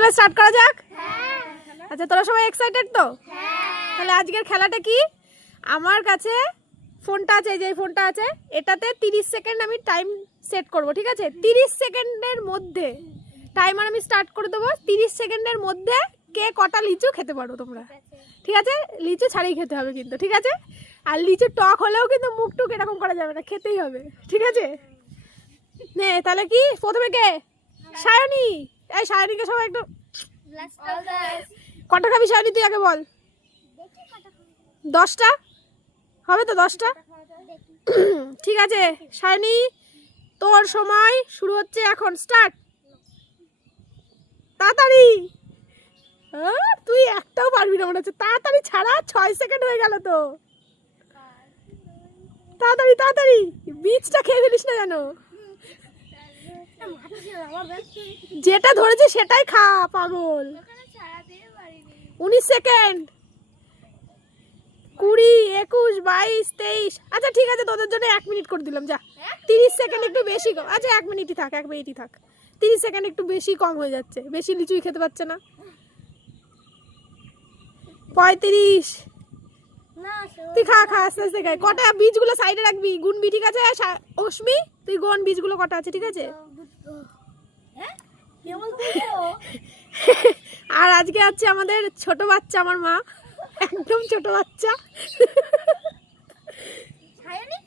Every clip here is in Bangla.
তাহলে স্টার্ট করা যাক। আচ্ছা তোরা সবাই এক্সাইটেড তো? তাহলে আজকের খেলাটা কি, আমার কাছে ফোনটা আছে, যে ফোনটা আছে এটাতে 30 সেকেন্ড আমি টাইম সেট করব, ঠিক আছে? 30 সেকেন্ডের মধ্যে টাইমার আমি স্টার্ট করে দেবো। 30 সেকেন্ডের মধ্যে কে কটা লিচু খেতে পারো তোমরা, ঠিক আছে? লিচু ছাড়াই খেতে হবে কিন্তু, ঠিক আছে? আর লিচু টক হলেও কিন্তু মুখ টুক এরকম করা যাবে না, খেতেই হবে, ঠিক আছে? নে তাহলে কি প্রথমে কে? সায়নী। এই সায়নীকে সবাই একটু, কটা খাবি সায়নী তুই আগে বল? 10টা হবে তো? 10টা ঠিক আছে সায়নী, তোর সময় শুরু হচ্ছে এখন, স্টার্ট। তাড়াতাড়ি, তুই একটাও পারবি না মনে হচ্ছে। তাড়াতাড়ি ছাড়া, 6 সেকেন্ড হয়ে গেল তো। তাড়াতাড়ি তাড়াতাড়ি, বীজটা খেয়ে ফেলিস না যেন। যেটা ধরেছে সেটাই খা পাগল। 19 সেকেন্ড, 20, 21, 22, 23। আচ্ছা ঠিক আছে, তোদের জন্য 1 মিনিট করে দিলাম, যা। 30 সেকেন্ড একটু বেশি কম। আচ্ছা 1 মিনিটই থাক, 1 মিনিটই থাক। 30 সেকেন্ড একটু বেশি কম হয়ে যাচ্ছে, বেশি লিচুই খেতে পারছে না। 35। তুই খা খা, আস্তে আস্তে খাই। কটা বীজগুলো সাইডে রাখবি, গুনবি, ঠিক আছে? অশ্মি তুই গোন বীজগুলো কটা আছে, ঠিক আছে? আর আজকে আছে আমাদের ছোট বাচ্চা, আমার মা একদম ছোট বাচ্চা।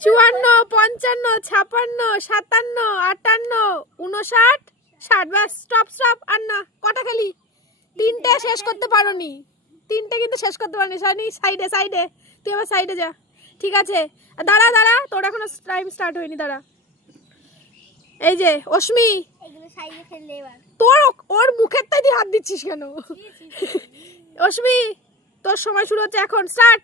54, 55, 56, 57, 58, 59, 60। ব্যাস, স্টপ স্টপ। আর না, কটা খেলি? 3টে শেষ করতে পারোনি, 3টে কিন্তু শেষ করতে পারোনি। সাইডে সাইডে, তুই আবার সাইডে যা, ঠিক আছে? দাঁড়া দাঁড়া, তোর এখনো টাইম স্টার্ট হয়নি, দাঁড়া। এই যে অশ্মি, তোর ওর মুখের তাই হাত দিচ্ছিস কেন? অশ্মি তোর সময় শুরু হচ্ছে এখন, স্টার্ট।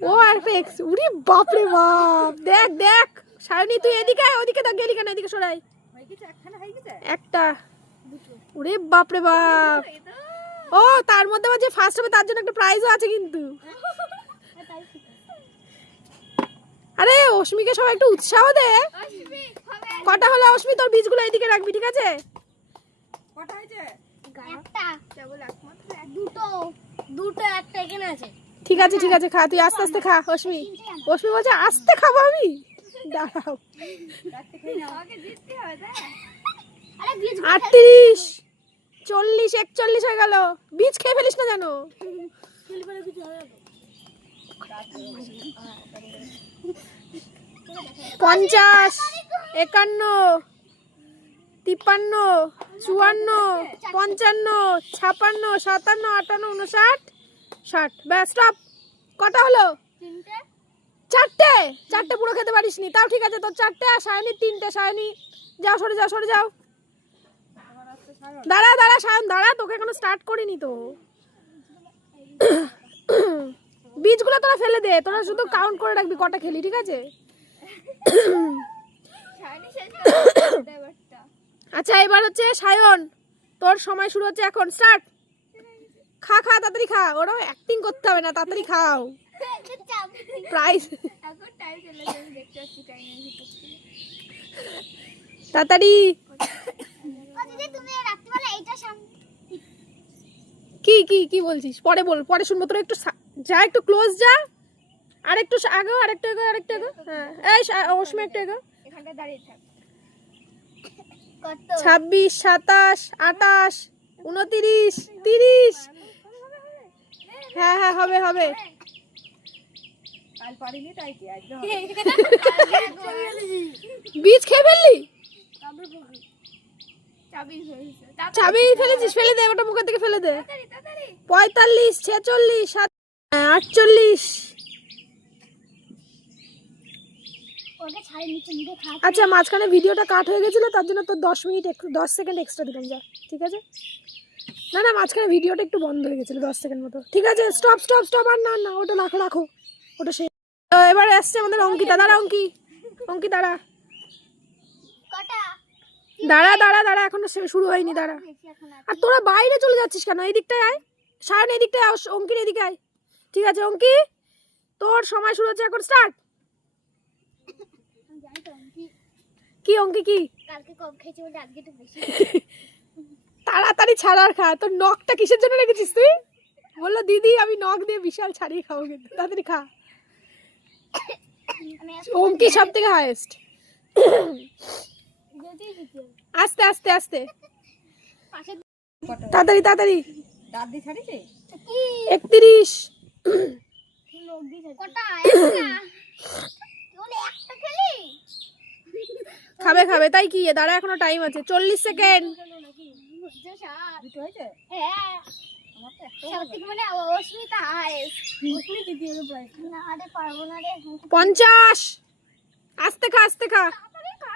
ও আর ফেক্স, উরি বাপ রে বাপ। দেখ দেখ সায়নী, তুই এদিকে আয়, ওদিকে তো গেলি কেন? এদিকে সরাই। একটা, উরে বাপ রে বাপ। ও তার মধ্যে যে ফার্স্ট হবে তার জন্য একটা প্রাইজও আছে কিন্তু। আরে অশ্মিকে সবাই একটু উৎসাহ দে। কটা হলো অশ্মি? তোর বীজগুলো এইদিকে রাখবি, ঠিক আছে? কটা হয়েছে? একটা, কেবল একমাত্র দুটো একটা এখানে আছে। ঠিক আছে ঠিক আছে, খা তুই আস্তে আস্তে খা। অশ্মি বলছে আস্তে খাবো আমি, দাঁড়াও। 38, 40, 41 হয়ে গেল। বীজ খেয়ে ফেলিস না যেন। 50, 51, 53, 54, 55, 56, 57, 58, 59, 60। ব্যাস, স্টপ। কটা হলো? 4টে পুরো খেতে পারিস নি, তাও ঠিক আছে। তোর 4টে আর সায়নীর 3টে। সায়নী যাও, সরে যাও সরে যাও। দাঁড়া দাঁড়া সায়ন দাঁড়া, তোকে এখনো স্টার্ট করিনি তো। বীজগুলো তোরা ফেলে দে, তোরা শুধু কাউন্ট করে রাখবি কটা খেলি, ঠিক আছে? আচ্ছা এবার হচ্ছে সায়ন, তোর সময় শুরু হচ্ছে এখন, স্টার্ট। খা খা, তাড়াতাড়ি খা, ওরাও অ্যাক্টিং করতে হবে না, তাড়াতাড়ি খাও। প্রাইস তাড়াতাড়ি। কি কি কি বলছিস? পরে বল, পরে শুনবো। তোরা একটু যা, একটু ক্লোজ যা, আর একটু আগে, আরেকটু আগে, আরেকটু আগে। হ্যাঁ এই অবশ্যই একটু আগে। 26, 27, 28, 29, 30। হ্যাঁ হ্যাঁ হবে হবে। বীজ খেয়ে ফেললি? চাবি ফেলেছিস? ফেলে দে, ওটা মুখের থেকে ফেলে দে। 45, 46, 48। আচ্ছা মাঝখানে ভিডিওটা কাট হয়ে গেছিল, তার জন্য তোর 10 সেকেন্ড এক্সট্রা দিলাম, যা, ঠিক আছে? না না, মাঝখানে ভিডিওটা একটু বন্ধ হয়ে গেছিল 10 সেকেন্ড মতো, ঠিক আছে? Stop stop stop. আর না না, ওটা রাখো রাখো, ওটা শেষ। এবারে আসছে আমাদের অঙ্কিতা। দাঁড়া অঙ্কি দাঁড়া দাঁড়া দাঁড়া দাঁড়া, এখনো শুরু হয়নি, দাঁড়া। আর তোরা বাইরে চলে যাচ্ছিস কেন? এই দিকটায় আয় সায়ন, এই দিকটায় অঙ্কির এদিকে আয়, ঠিক আছে? অঙ্কি তোর সময় শুরু হচ্ছে এখন, স্টার্ট। কি অঙ্কি কি? কালকে কম খেয়েছি বলে আজকে একটু বেশি। তাড়াতাড়ি ছাড়ার খা। তোর নখটা কিসের জন্য রেখেছিস তুই? বললো দিদি আমি নখ দিয়ে বিশাল ছাড়িয়ে খাবো, কিন্তু তাড়াতাড়ি খা। আমি অঙ্কি সব থেকে হাইয়েস্ট। যদি দিতে আস্তে আস্তে আস্তে, পাশে তাড়াতাড়ি তাড়াতাড়ি। দাঁত দিয়ে ছাড়িয়েছে? কি 31। লোক দিছে কটা একটা বলে একটা খেলি খাবে খাবে তাই কি, দাঁড়া এখনো টাইম আছে, 40 সেকেন্ড। নাকি বুঝছো স্যার? দুটো হয়েছে? হ্যাঁ আমার তো একটা সব থেকে মানে অস্মিতা হাইস্ট। অস্মি দ্বিতীয় প্রাইস। না রে পারবো না রে 50। আস্তে খা আস্তে খা। তাড়াতাড়ি খা।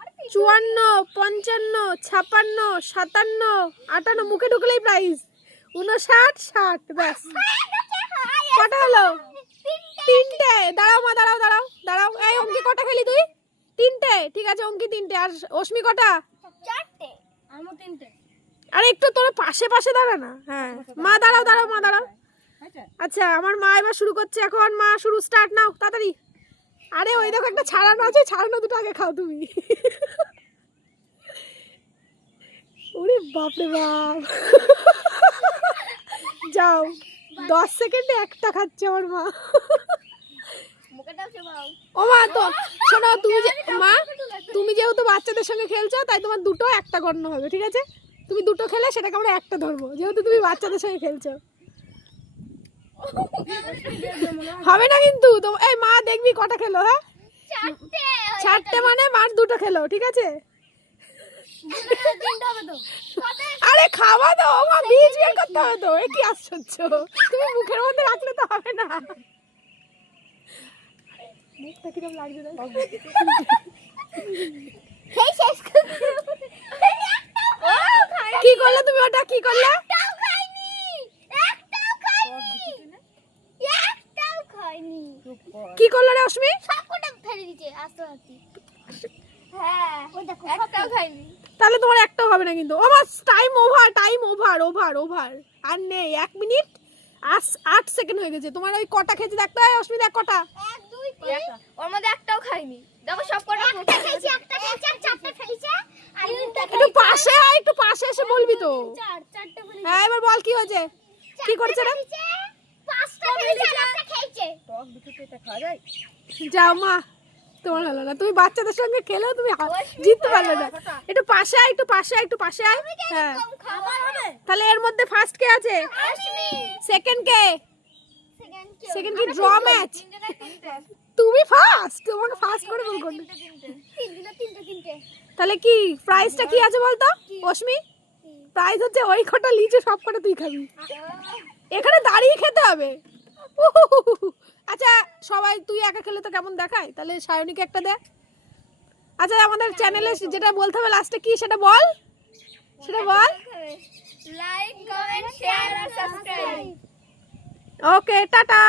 আরে 54, 55, 56, 57, 58 মুখে ঢুকলেই প্রাইস। 59, 60 ব্যাস। কটা হলো? 3টে। দাঁড়াও মা, দাঁড়াও দাঁড়াও দাঁড়াও। এই অঙ্কি কটা খেলি তুই? 3টে, ঠিক আছে অঙ্কি 3টে। আর অস্মি কটা? চারটে আমার তিনটে আরে একটু তোর পাশে পাশে দাঁড়া না। হ্যাঁ মা দাঁড়াও দাঁড়াও মা দাঁড়াও। হয়েছে? আচ্ছা আমার মা এবার শুরু করছে এখন। মা শুরু, স্টার্ট নাও তাড়াতাড়ি। আরে ওই দেখো একটা ছাড়ানো আছে, ছাড়ানো দুটো আগে খাও তুমি। ওরে বাপরে বাপ। যাও 10 সেকেন্ডে একটা খাচ্ছে আমার মা। মুখে দাও সেবাও ও মা তো শোনো, তুমি মা তুমি যেহেতু বাচ্চাদের সঙ্গে খেলছো তাই তোমার দুটো একটা গণ্য হবে, ঠিক আছে? তুমি দুটো খেলে সেটাকে আমরা একটা ধরবো, যেহেতু তুমি বাচ্চাদের সঙ্গে খেলছো। হবে না কিন্তু এই মা দেখবি কটা খেলো। হ্যাঁ চারটে 4টে মানে মার দুটো খেলো, ঠিক আছে? তিনটে হবে তো আরে খাওয়া দাও মা, বীজ বের করতে হবে তো। এ কি আশ্চর্য, তুমি মুখের মধ্যে রাখলে তো হবে না। মুখটা কিরকম লাগছে রে? খেয়ে শেষ করে ও খাই কি করলে তুমি, ওটা কি করলে? একটাও খাইনি একটাও খাইনি একটাও খাইনি চুপ কর। কি করলে রে অস্মি? সবকটা ফেলে দিতে আস্তে আস্তে হ্যাঁ ওই দেখো একটাও খাইনি তাহলে তোমার একটাও হবে না কিন্তু। ও মা time over, time over over over. আর নেই 1 মিনিট 8 সেকেন্ড হয়ে গেছে। তোমার ওই কটা খেয়েছে দেখতে হয় অস্মি, দেখ কটা। 1 2 3 ওর মধ্যে একটাও খাইনি দেখো সবকটা একটা খেয়েছি একটা খেয়েছি আর চারটা ফেলেছে আর তিনটা একটু পাশে আয়, একটু পাশে এসে বলবি তো। চারটা ফেলেছে হ্যাঁ এবার বল কি হয়েছে, কি করছে রে? পাঁচটা ফেলেছে আর একটা খেয়েছে টক দুটো এটা খাওয়া যায়? যাও মা, তোমার হলো না। তুমি বাচ্চাদের সঙ্গে খেলেও তুমি জিততে পারলে না। একটু পাশে আয়, একটু পাশে আয়, একটু পাশে আয়। হ্যাঁ কম খাবার হবে তাহলে এর মধ্যে ফার্স্ট কে আছে? অশ্মি সেকেন্ড কে? সেকেন্ড সেকেন্ড কি ড্র ম্যাচ? তুমি ফার্স্ট, তোমাকে ফার্স্ট করে বল করবে। তিনটে তাহলে কি প্রাইসটা কি আছে বলতো অস্মি? প্রাইস হচ্ছে ওই কটা লিচু সব কটা তুই খাবি। এখানে দাঁড়িয়ে খেতে হবে। উহুহুহু। আচ্ছা সবাই, তুই একা খেলে তো কেমন দেখায়, তাহলে সায়নীকে একটা দে। আচ্ছা আমাদের চ্যানেলে যেটা বলতে হবে লাস্টে কি সেটা বল, সেটা বল। লাইক কমেন্ট শেয়ার আর সাবস্ক্রাইব ওকে টাটা।